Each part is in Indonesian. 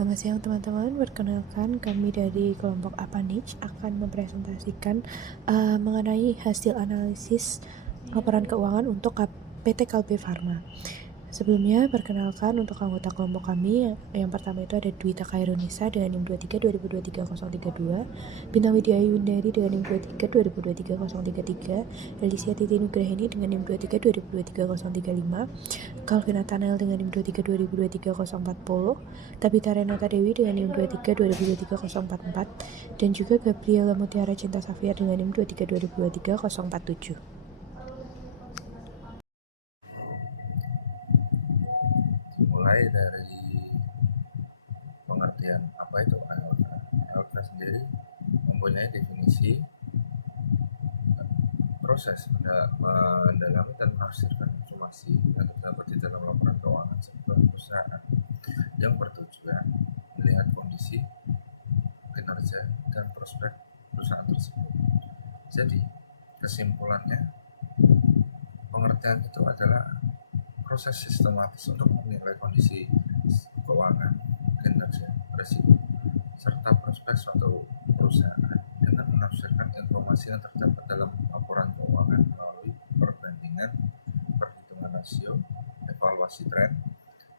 Selamat siang teman-teman, perkenalkan kami dari kelompok Apanich akan mempresentasikan mengenai hasil analisis laporan keuangan untuk PT Kalbe Farma. Sebelumnya, perkenalkan untuk anggota kelompok kami, yang pertama itu ada Dwita Khairunisa dengan NIM 23 2023 032, Bintang Widya Ayundari dengan NIM 23 2023 033, Alicia Titi Nugrahini dengan NIM 23 2023 035, Calvin Nathanael dengan NIM 23 2023 040, Tabita Renata Dewi dengan NIM 23 2023 044, dan juga Gabriela Mutiara Cinta Safiar dengan NIM 23 2023 047. Mulai dari pengertian apa itu ALK. ALK sendiri mempunyai definisi proses mendalami dan menafsirkan informasi yang terdapat di dalam laporan keuangan sebuah perusahaan yang bertujuan melihat kondisi, kinerja, dan prospek perusahaan tersebut. Jadi, kesimpulannya, pengertian itu adalah proses sistematis untuk menilai kondisi keuangan, kinerja, risiko, serta prospek suatu perusahaan dengan menafsirkan informasi yang terdapat dalam laporan keuangan melalui perbandingan, perhitungan rasio, evaluasi tren,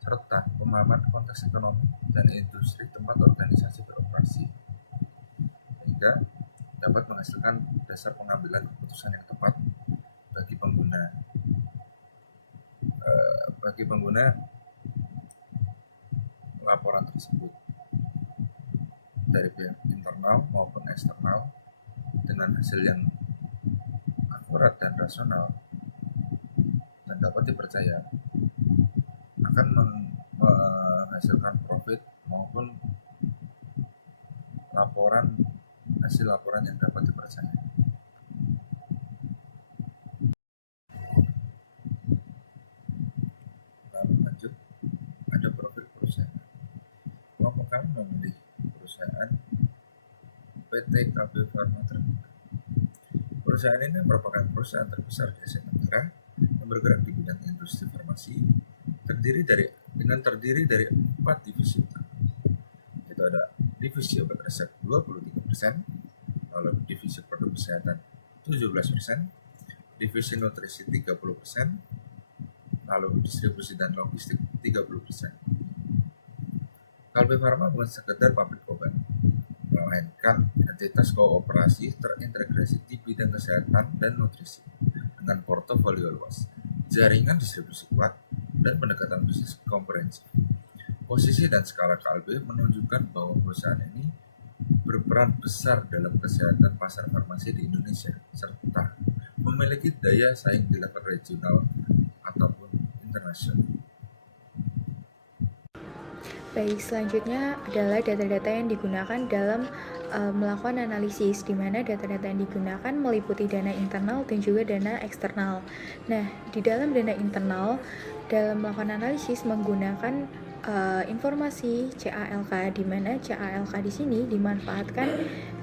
serta pemahaman konteks ekonomi dan industri tempat organisasi beroperasi, sehingga dapat menghasilkan dasar pengambilan keputusan yang tepat bagi pengguna laporan tersebut dari pihak internal maupun eksternal dengan hasil yang akurat dan rasional dan dapat dipercaya akan menghasilkan profit maupun hasil laporan yang dapat dipercaya. Lalu lanjut, ada profil perusahaan. Kelompok kami memilih perusahaan PT Kalbe Farma Terbuka. Perusahaan ini merupakan perusahaan terbesar di Asia Tenggara yang bergerak di bidang industri farmasi, terdiri dari 4 divisi utama. Itu ada divisi obat resep 23%, lalu divisi produk kesehatan 17%, divisi nutrisi 30%, lalu distribusi dan logistik 30%. Kalbe Farma bukan sekedar pabrik obat, melainkan entitas kooperasi terintegrasi di bidang kesehatan dan nutrisi dengan portofolio luas, jaringan distribusi kuat, dan pendekatan bisnis komprehensif. Posisi dan skala Kalbe menunjukkan bahwa perusahaan ini berperan besar dalam kesehatan pasar farmasi di Indonesia, serta memiliki daya saing di level regional ataupun internasional. Baik, selanjutnya adalah data-data yang digunakan dalam melakukan analisis, di mana data-data yang digunakan meliputi dana internal dan juga dana eksternal. Nah, di dalam dana internal, dalam melakukan analisis menggunakan informasi CALK, di mana CALK di sini dimanfaatkan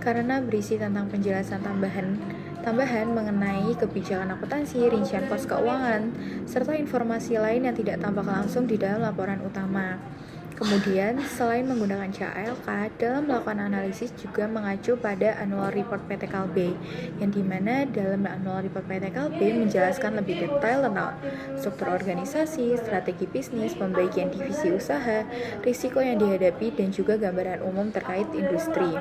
karena berisi tentang penjelasan tambahan mengenai kebijakan akuntansi, rincian pos keuangan, serta informasi lain yang tidak tampak langsung di dalam laporan utama. Kemudian, selain menggunakan CALK, dalam melakukan analisis juga mengacu pada Annual Report PT Kalbe, yang dimana dalam Annual Report PT Kalbe menjelaskan lebih detail tentang struktur organisasi, strategi bisnis, pembagian divisi usaha, risiko yang dihadapi, dan juga gambaran umum terkait industri.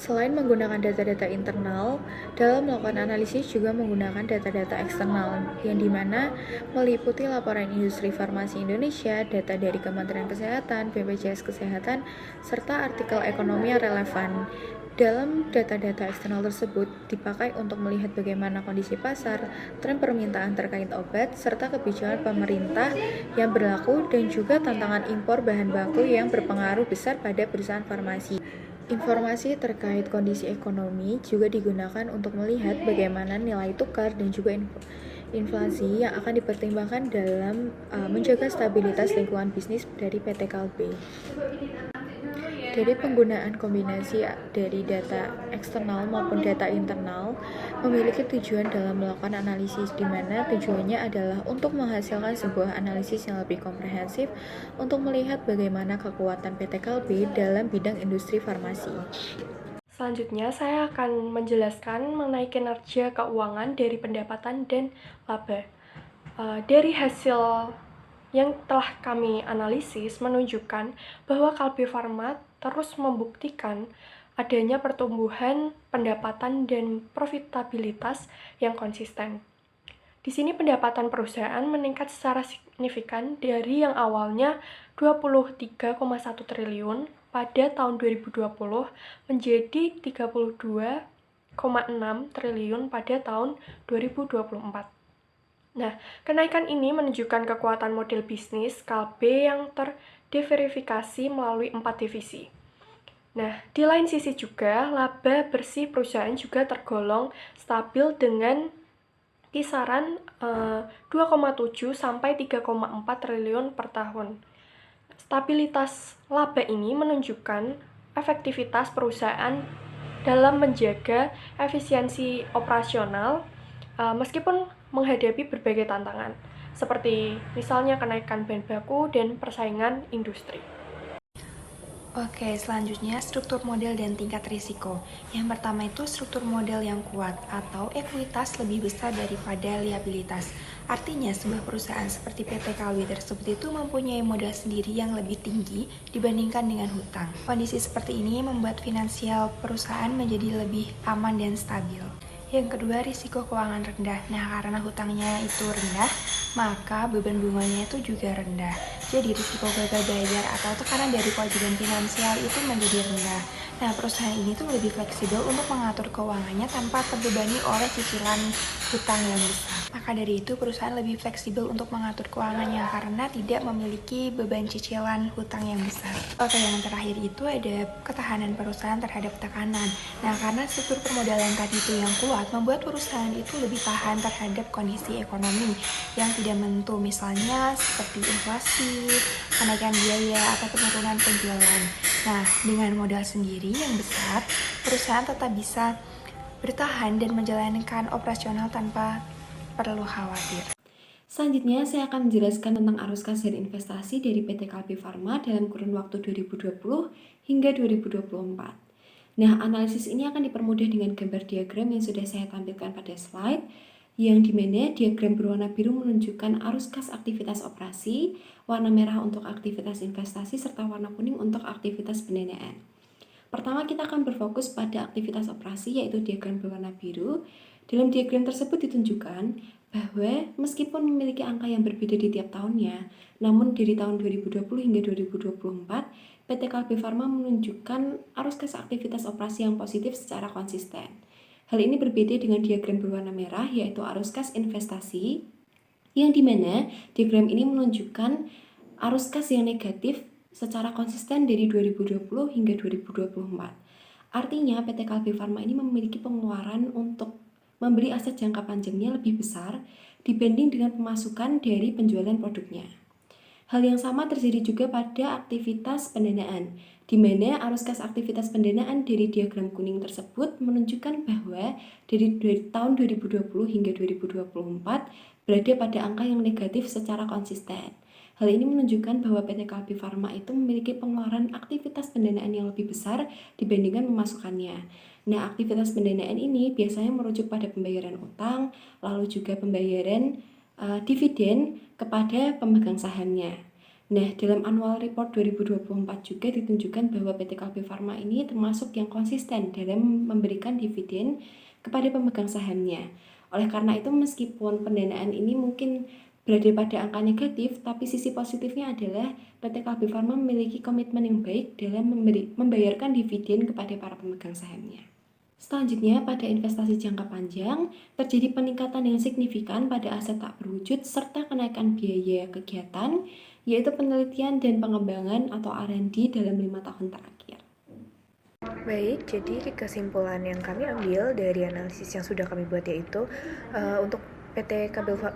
Selain menggunakan data-data internal, dalam melakukan analisis juga menggunakan data-data eksternal, yang dimana meliputi laporan industri farmasi Indonesia, data dari Kementerian Kesehatan, BPJS Kesehatan, serta artikel ekonomi yang relevan. Dalam data-data eksternal tersebut dipakai untuk melihat bagaimana kondisi pasar, tren permintaan terkait obat, serta kebijakan pemerintah yang berlaku, dan juga tantangan impor bahan baku yang berpengaruh besar pada perusahaan farmasi. Informasi terkait kondisi ekonomi juga digunakan untuk melihat bagaimana nilai tukar dan juga inflasi yang akan dipertimbangkan dalam menjaga stabilitas lingkungan bisnis dari PT Kalbe. Jadi penggunaan kombinasi dari data eksternal maupun data internal memiliki tujuan dalam melakukan analisis, di mana tujuannya adalah untuk menghasilkan sebuah analisis yang lebih komprehensif untuk melihat bagaimana kekuatan PT Kalbe dalam bidang industri farmasi. Selanjutnya, saya akan menjelaskan mengenai kinerja keuangan dari pendapatan dan laba. Dari hasil yang telah kami analisis menunjukkan bahwa Kalbe Farma terus membuktikan adanya pertumbuhan pendapatan dan profitabilitas yang konsisten. Di sini pendapatan perusahaan meningkat secara signifikan dari yang awalnya 23,1 triliun pada tahun 2020 menjadi 32,6 triliun pada tahun 2024. Nah, kenaikan ini menunjukkan kekuatan model bisnis Kalbe yang terdiversifikasi melalui 4 divisi. Nah, di lain sisi juga, laba bersih perusahaan juga tergolong stabil dengan kisaran 2,7 sampai 3,4 triliun per tahun. Stabilitas laba ini menunjukkan efektivitas perusahaan dalam menjaga efisiensi operasional meskipun menghadapi berbagai tantangan, seperti misalnya kenaikan bahan baku dan persaingan industri. Oke, selanjutnya struktur model dan tingkat risiko. Yang pertama itu struktur model yang kuat atau ekuitas lebih besar daripada liabilitas. Artinya sebuah perusahaan seperti PT Kalbe tersebut itu mempunyai modal sendiri yang lebih tinggi dibandingkan dengan hutang. Kondisi seperti ini membuat finansial perusahaan menjadi lebih aman dan stabil. Yang kedua, risiko keuangan rendah. Nah, karena hutangnya itu rendah, maka beban bunganya itu juga rendah. Jadi, risiko gagal bayar atau tekanan dari kewajiban finansial itu menjadi rendah. Nah, perusahaan ini tuh lebih fleksibel untuk mengatur keuangannya tanpa terbebani oleh cicilan hutang yang besar. Maka dari itu, perusahaan lebih fleksibel untuk mengatur keuangannya karena tidak memiliki beban cicilan hutang yang besar. Oke, yang terakhir itu ada ketahanan perusahaan terhadap tekanan. Nah, karena struktur permodalan tadi itu yang kuat, membuat perusahaan itu lebih tahan terhadap kondisi ekonomi yang tidak menentu, misalnya seperti inflasi, kenaikan biaya, atau penurunan penjualan. Nah, dengan modal sendiri yang besar, perusahaan tetap bisa bertahan dan menjalankan operasional tanpa perlu khawatir. Selanjutnya, saya akan menjelaskan tentang arus kas dan investasi dari PT Kalbe Farma dalam kurun waktu 2020 hingga 2024. Nah, analisis ini akan dipermudah dengan gambar diagram yang sudah saya tampilkan pada slide, yang dimana diagram berwarna biru menunjukkan arus kas aktivitas operasi, warna merah untuk aktivitas investasi, serta warna kuning untuk aktivitas pendanaan. Pertama, kita akan berfokus pada aktivitas operasi, yaitu diagram berwarna biru. Dalam diagram tersebut ditunjukkan bahwa meskipun memiliki angka yang berbeda di tiap tahunnya, namun dari tahun 2020 hingga 2024, PT Kalbe Farma menunjukkan arus kas aktivitas operasi yang positif secara konsisten. Hal ini berbeda dengan diagram berwarna merah, yaitu arus kas investasi, yang dimana diagram ini menunjukkan arus kas yang negatif secara konsisten dari 2020 hingga 2024. Artinya PT Kalbe Farma ini memiliki pengeluaran untuk membeli aset jangka panjangnya lebih besar dibanding dengan pemasukan dari penjualan produknya. Hal yang sama terjadi juga pada aktivitas pendanaan, di mana arus kas aktivitas pendanaan dari diagram kuning tersebut menunjukkan bahwa dari tahun 2020 hingga 2024 berada pada angka yang negatif secara konsisten. Hal ini menunjukkan bahwa PT Kalbe Farma itu memiliki pengeluaran aktivitas pendanaan yang lebih besar dibandingkan pemasukannya. Nah, aktivitas pendanaan ini biasanya merujuk pada pembayaran utang, lalu juga pembayaran dividen kepada pemegang sahamnya. Nah, dalam annual report 2024 juga ditunjukkan bahwa PT Kalbe Farma ini termasuk yang konsisten dalam memberikan dividen kepada pemegang sahamnya. Oleh karena itu, meskipun pendanaan ini mungkin berada pada angka negatif, tapi sisi positifnya adalah PT Kalbe Farma memiliki komitmen yang baik dalam membayarkan dividen kepada para pemegang sahamnya. Selanjutnya, pada investasi jangka panjang, terjadi peningkatan yang signifikan pada aset tak berwujud serta kenaikan biaya kegiatan, yaitu penelitian dan pengembangan atau R&D dalam 5 tahun terakhir. Baik, jadi kesimpulan yang kami ambil dari analisis yang sudah kami buat yaitu untuk PT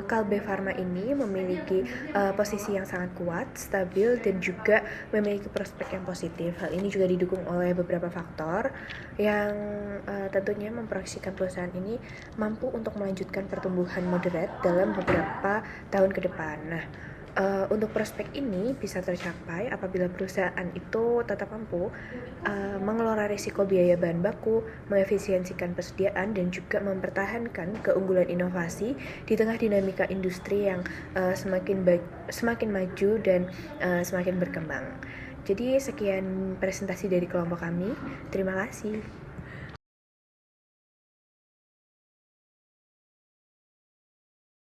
Kalbe Farma ini memiliki posisi yang sangat kuat, stabil, dan juga memiliki prospek yang positif. Hal ini juga didukung oleh beberapa faktor yang tentunya memproyeksikan perusahaan ini mampu untuk melanjutkan pertumbuhan moderat dalam beberapa tahun ke depan. Nah, untuk prospek ini bisa tercapai apabila perusahaan itu tetap mampu mengelola risiko biaya bahan baku, mengefisiensikan persediaan, dan juga mempertahankan keunggulan inovasi di tengah dinamika industri yang semakin maju dan semakin berkembang. Jadi sekian presentasi dari kelompok kami. Terima kasih.